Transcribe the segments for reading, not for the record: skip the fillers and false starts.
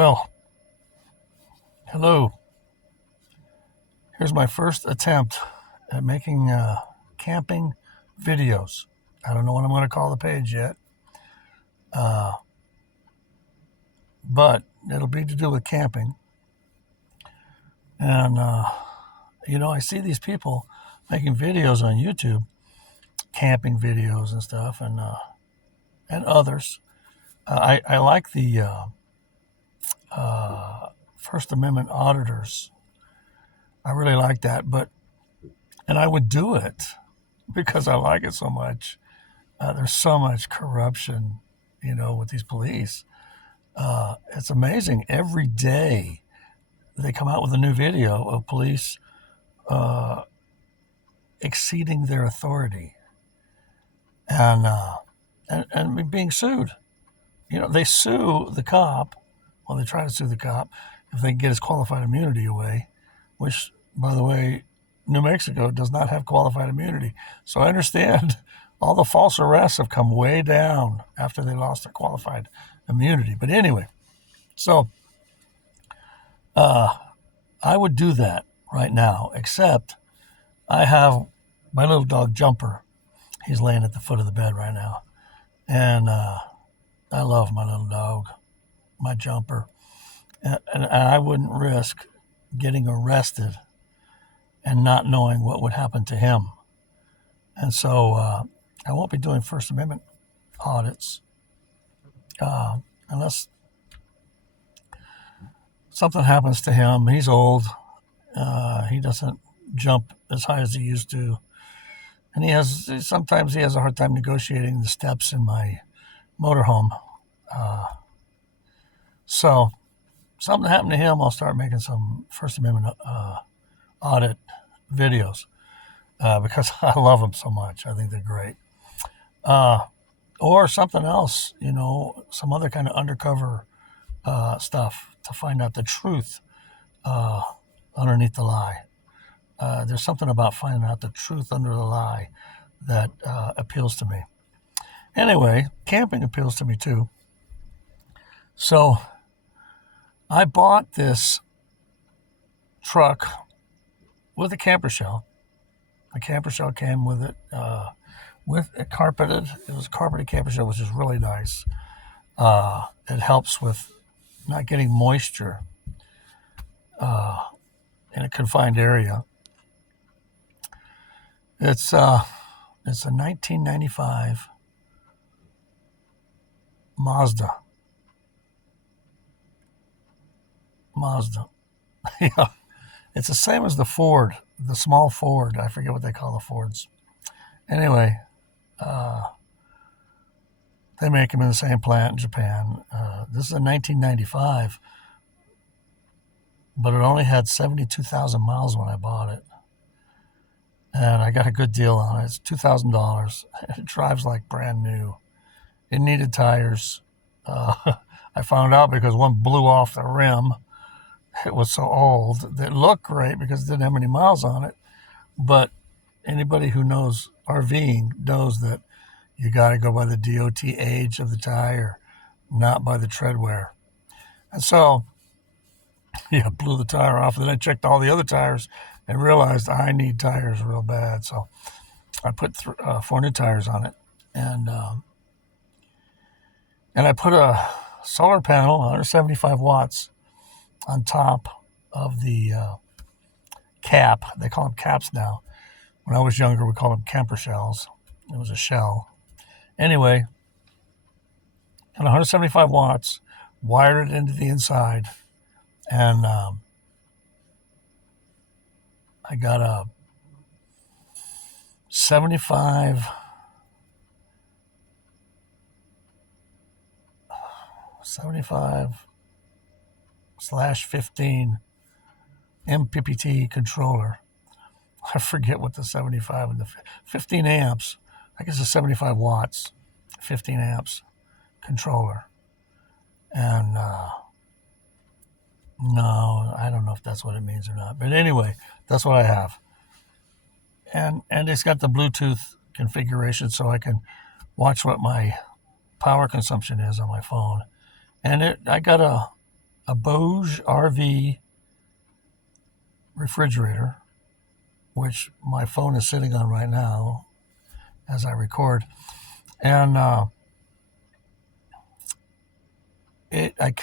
Well, hello. Here's my first attempt at making camping videos. I don't know what I'm going to call the page yet, uh, but it'll be to do with camping. And, I see these people making videos on YouTube, camping videos and stuff, and others. I like the First Amendment auditors. I really like that, and I would do it because I like it so much. There's so much corruption, with these police. It's amazing. Every day they come out with a new video of police uh, exceeding their authority and being sued. They sue the cop. Well, they try to sue the cop if they can get his qualified immunity away, which, by the way, New Mexico does not have qualified immunity. So I understand all the false arrests have come way down after they lost their qualified immunity. But anyway, so uh, I would do that right now, except I have my little dog Jumper. He's laying at the foot of the bed right now. And I love my little dog, my Jumper. And I wouldn't risk getting arrested and not knowing what would happen to him. And so I won't be doing First Amendment audits unless something happens to him. He's old. He doesn't jump as high as he used to. And sometimes he has a hard time negotiating the steps in my motorhome. Uh, so something happened to him, I'll start making some First Amendment audit videos because I love them so much. I think they're great. Uh, or something else, some other kind of undercover stuff to find out the truth uh, underneath the lie. There's something about finding out the truth under the lie that appeals to me. Anyway, camping appeals to me too. So I bought this truck with a camper shell. The camper shell came with it, with it carpeted. It was a carpeted camper shell, which is really nice. It helps with not getting moisture uh, in a confined area. It's a 1995 Mazda. Mazda. Yeah, it's the same as the Ford, the small Ford. I forget what they call the Fords. Anyway, uh, they make them in the same plant in Japan. This is a 1995, but it only had 72,000 miles when I bought it. And I got a good deal on it. It's $2,000. It drives like brand new. It needed tires. Uh, I found out because one blew off the rim. It was so old. It looked great because it didn't have any miles on it. But anybody who knows RVing knows that you got to go by the DOT age of the tire, not by the tread wear. And so, yeah, blew the tire off. And then I checked all the other tires and realized I need tires real bad. So I put 4 new tires on it, and I put a solar panel, 175 watts, on top of the cap. They call them caps now. When I was younger, we called them camper shells. It was a shell. Anyway, and 175 watts, wired it into the inside, and I got a 75 slash 15 MPPT controller. I forget what the 75 and the 15 amps. I guess it's 75 watts, 15 amps controller. And no, I don't know if that's what it means or not. But anyway, that's what I have. And it's got the Bluetooth configuration so I can watch what my power consumption is on my phone. And I got a a Bose RV refrigerator, which my phone is sitting on right now as I record. And I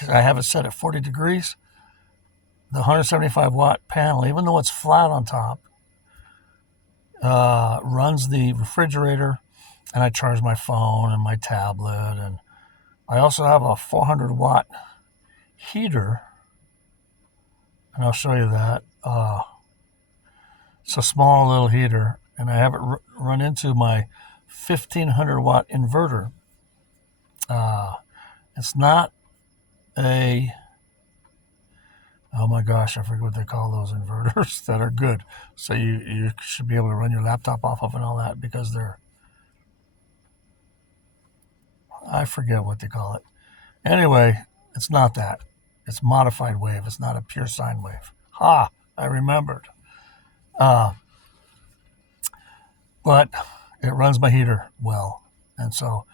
have it set at 40 degrees. The 175 watt panel, even though it's flat on top, runs the refrigerator, and I charge my phone and my tablet. And I also have a 400 watt heater, and I'll show you that. It's a small little heater, and I have it run into my 1500 watt inverter. It's not a, oh my gosh, I forget what they call those inverters that are good. So you should be able to run your laptop off of and all that, because they're, I forget what they call it. Anyway, it's not that. It's modified wave. It's not a pure sine wave. Ha! I remembered. But it runs my heater well. And so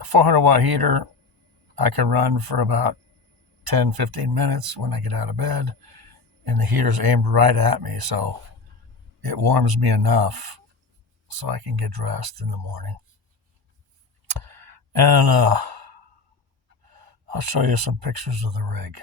a 400 watt heater, I can run for about 10, 15 minutes when I get out of bed. And the heater's aimed right at me. So it warms me enough so I can get dressed in the morning. And I'll show you some pictures of the rig.